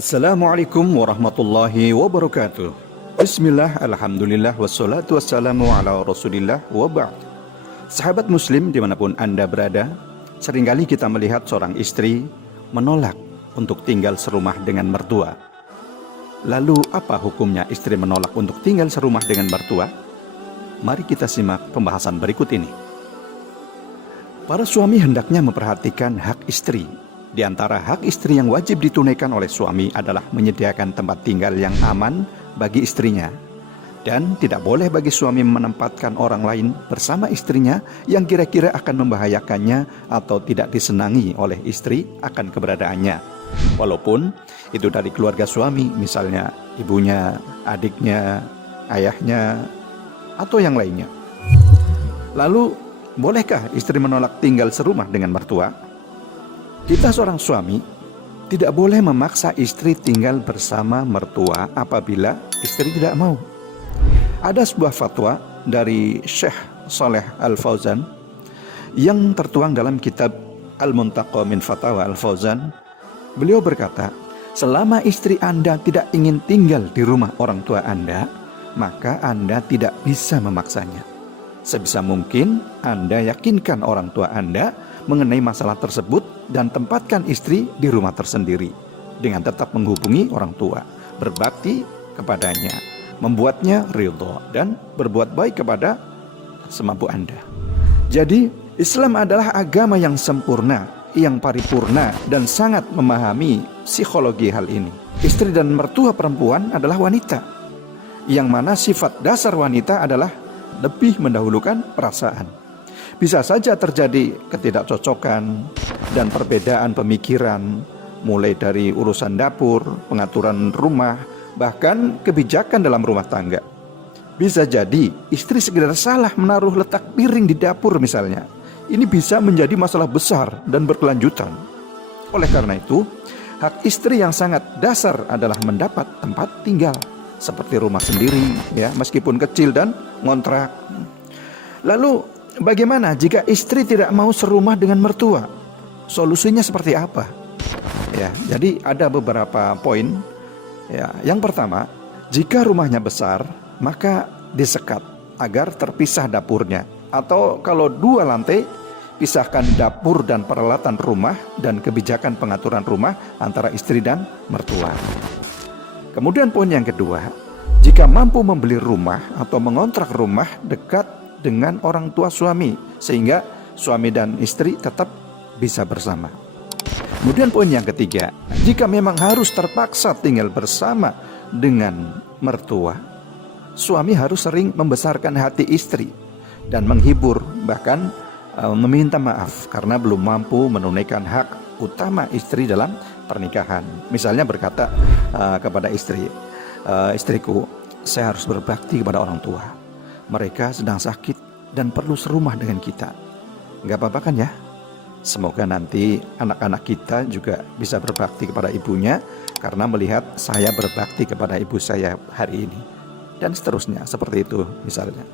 Assalamualaikum warahmatullahi wabarakatuh. Bismillah, alhamdulillah, wassalatu wassalamu ala rasulillah wa ba'd. Sahabat muslim dimanapun Anda berada, seringkali kita melihat seorang istri menolak untuk tinggal serumah dengan mertua. Lalu apa hukumnya istri menolak untuk tinggal serumah dengan mertua? Mari kita simak pembahasan berikut ini. Para suami hendaknya memperhatikan hak istri. Di antara hak istri yang wajib ditunaikan oleh suami adalah menyediakan tempat tinggal yang aman bagi istrinya. Dan tidak boleh bagi suami menempatkan orang lain bersama istrinya yang kira-kira akan membahayakannya atau tidak disenangi oleh istri akan keberadaannya. Walaupun itu dari keluarga suami, misalnya ibunya, adiknya, ayahnya, atau yang lainnya. Lalu, bolehkah istri menolak tinggal serumah dengan mertua? Kita seorang suami tidak boleh memaksa istri tinggal bersama mertua apabila istri tidak mau. Ada sebuah fatwa dari Syekh Saleh Al-Fauzan yang tertuang dalam kitab Al-Muntaqa min Fatawa Al-Fauzan. Beliau berkata, selama istri Anda tidak ingin tinggal di rumah orang tua Anda, maka Anda tidak bisa memaksanya. Sebisa mungkin Anda yakinkan orang tua Anda mengenai masalah tersebut dan tempatkan istri di rumah tersendiri dengan tetap menghubungi orang tua, berbakti kepadanya, membuatnya ridho dan berbuat baik kepada semampu Anda. Jadi Islam adalah agama yang sempurna, yang paripurna dan sangat memahami psikologi hal ini. Istri dan mertua perempuan adalah wanita, yang mana sifat dasar wanita adalah lebih mendahulukan perasaan. Bisa saja terjadi ketidakcocokan dan perbedaan pemikiran, mulai dari urusan dapur, pengaturan rumah, bahkan kebijakan dalam rumah tangga. Bisa jadi istri sekedar salah menaruh letak piring di dapur misalnya. Ini bisa menjadi masalah besar dan berkelanjutan. Oleh karena itu, hak istri yang sangat dasar adalah mendapat tempat tinggal seperti rumah sendiri, ya, meskipun kecil dan ngontrak. Lalu bagaimana jika istri tidak mau serumah dengan mertua? Solusinya seperti apa? Ya, jadi ada beberapa poin. Ya, yang pertama, jika rumahnya besar, maka disekat agar terpisah dapurnya. Atau kalau 2 lantai, pisahkan dapur dan peralatan rumah dan kebijakan pengaturan rumah antara istri dan mertua. Kemudian poin yang kedua, jika mampu membeli rumah atau mengontrak rumah dekat dengan orang tua suami, sehingga suami dan istri tetap bisa bersama. Kemudian poin yang ketiga, jika memang harus terpaksa tinggal bersama dengan mertua, suami harus sering membesarkan hati istri dan menghibur, bahkan meminta maaf karena belum mampu menunaikan hak utama istri dalam pernikahan. Misalnya berkata kepada istri, istriku, saya harus berbakti kepada orang tua. Mereka sedang sakit dan perlu serumah dengan kita. Gak apa-apa kan ya? Semoga nanti anak-anak kita juga bisa berbakti kepada ibunya karena melihat saya berbakti kepada ibu saya hari ini. Dan seterusnya, seperti itu misalnya.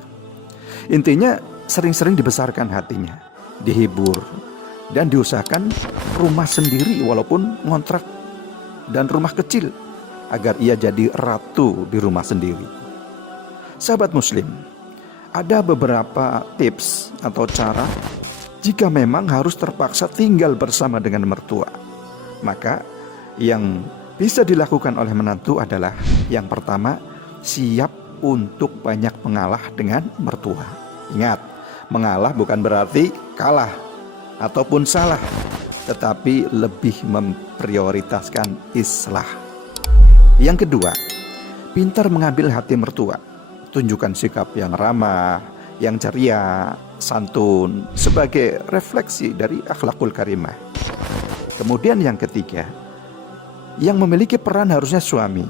Intinya sering-sering dibesarkan hatinya, dihibur, dan diusahakan rumah sendiri walaupun ngontrak dan rumah kecil agar ia jadi ratu di rumah sendiri. Sahabat muslim, ada beberapa tips atau cara jika memang harus terpaksa tinggal bersama dengan mertua. Maka yang bisa dilakukan oleh menantu adalah yang pertama, siap untuk banyak mengalah dengan mertua. Ingat, mengalah bukan berarti kalah ataupun salah, tetapi lebih memprioritaskan islah. Yang kedua, pintar mengambil hati mertua. Tunjukkan sikap yang ramah, yang ceria, santun sebagai refleksi dari akhlakul karimah. Kemudian yang ketiga, yang memiliki peran harusnya suami.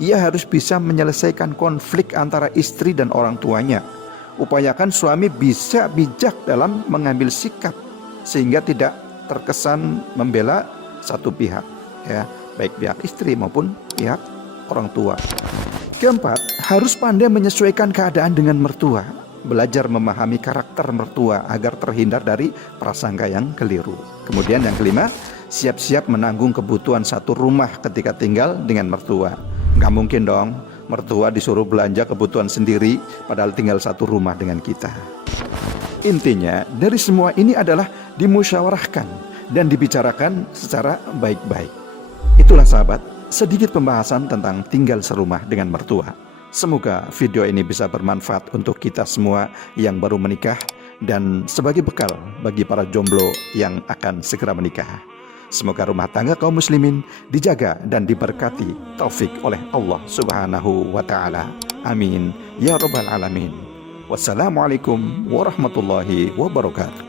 Ia harus bisa menyelesaikan konflik antara istri dan orang tuanya. Upayakan suami bisa bijak dalam mengambil sikap sehingga tidak terkesan membela satu pihak, ya, baik pihak istri maupun pihak orang tua. Keempat, harus pandai menyesuaikan keadaan dengan mertua. Belajar memahami karakter mertua agar terhindar dari prasangka yang keliru. Kemudian yang kelima, siap-siap menanggung kebutuhan satu rumah ketika tinggal dengan mertua. Nggak mungkin dong mertua disuruh belanja kebutuhan sendiri padahal tinggal satu rumah dengan kita. Intinya dari semua ini adalah dimusyawarahkan dan dibicarakan secara baik-baik. Itulah sahabat, sedikit pembahasan tentang tinggal serumah dengan mertua. Semoga video ini bisa bermanfaat untuk kita semua yang baru menikah dan sebagai bekal bagi para jomblo yang akan segera menikah. Semoga rumah tangga kaum muslimin dijaga dan diberkati taufik oleh Allah Subhanahu wa taala. Amin ya rabbal alamin. Wassalamualaikum warahmatullahi wabarakatuh.